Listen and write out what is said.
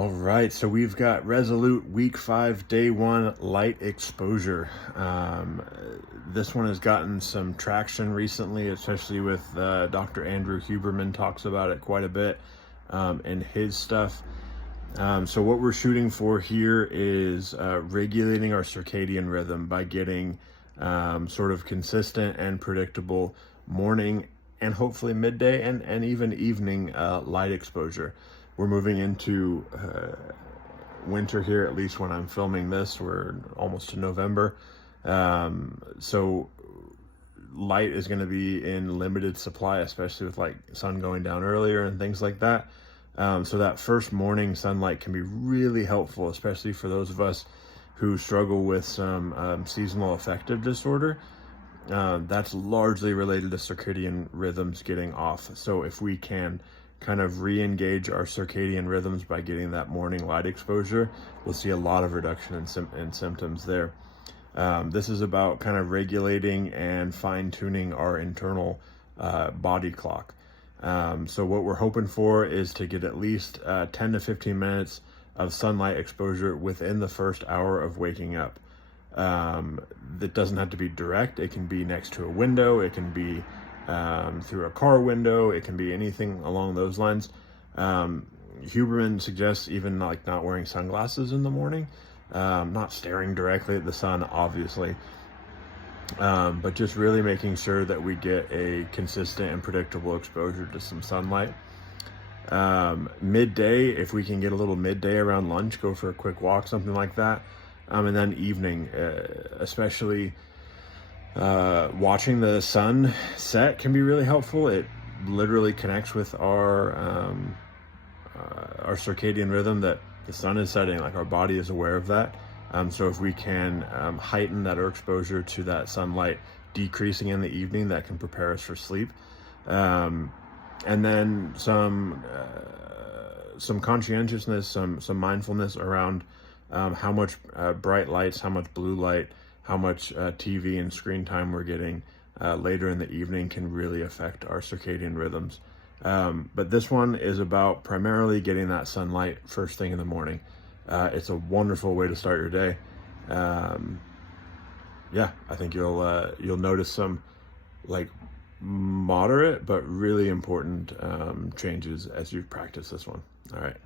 All right, so we've got Resolute Week 5, Day 1 Light Exposure. This one has gotten some traction recently, especially with Dr. Andrew Huberman talks about it quite a bit in his stuff. So what we're shooting for here is regulating our circadian rhythm by getting sort of consistent and predictable morning and hopefully midday and even evening light exposure. We're moving into winter here, at least when I'm filming this. We're almost to November. So light is going to be in limited supply, especially with like sun going down earlier and things like that. So that first morning sunlight can be really helpful, especially for those of us who struggle with some seasonal affective disorder. That's largely related to circadian rhythms getting off. So if we can kind of re-engage our circadian rhythms by getting that morning light exposure, we'll see a lot of reduction in symptoms there. This is about kind of regulating and fine-tuning our internal body clock. So what we're hoping for is to get at least 10 to 15 minutes of sunlight exposure within the first hour of waking up. That doesn't have to be direct. It can be next to a window. It can be through a car window. It can be anything along those lines. Huberman suggests even like not wearing sunglasses in the morning, not staring directly at the sun, obviously, but just really making sure that we get a consistent and predictable exposure to some sunlight. Midday, if we can get a little midday around lunch, go for a quick walk, something like that. And then evening, especially watching the sun set can be really helpful. It literally connects with our circadian rhythm that the sun is setting, like our body is aware of that. So if we can heighten that exposure to that sunlight decreasing in the evening, that can prepare us for sleep. And then some conscientiousness, some mindfulness around how much bright lights, how much blue light, how much TV and screen time we're getting later in the evening can really affect our circadian rhythms. But this one is about primarily getting that sunlight first thing in the morning. It's a wonderful way to start your day. Yeah, I think you'll notice some like moderate but really important changes as you practice this one. All right.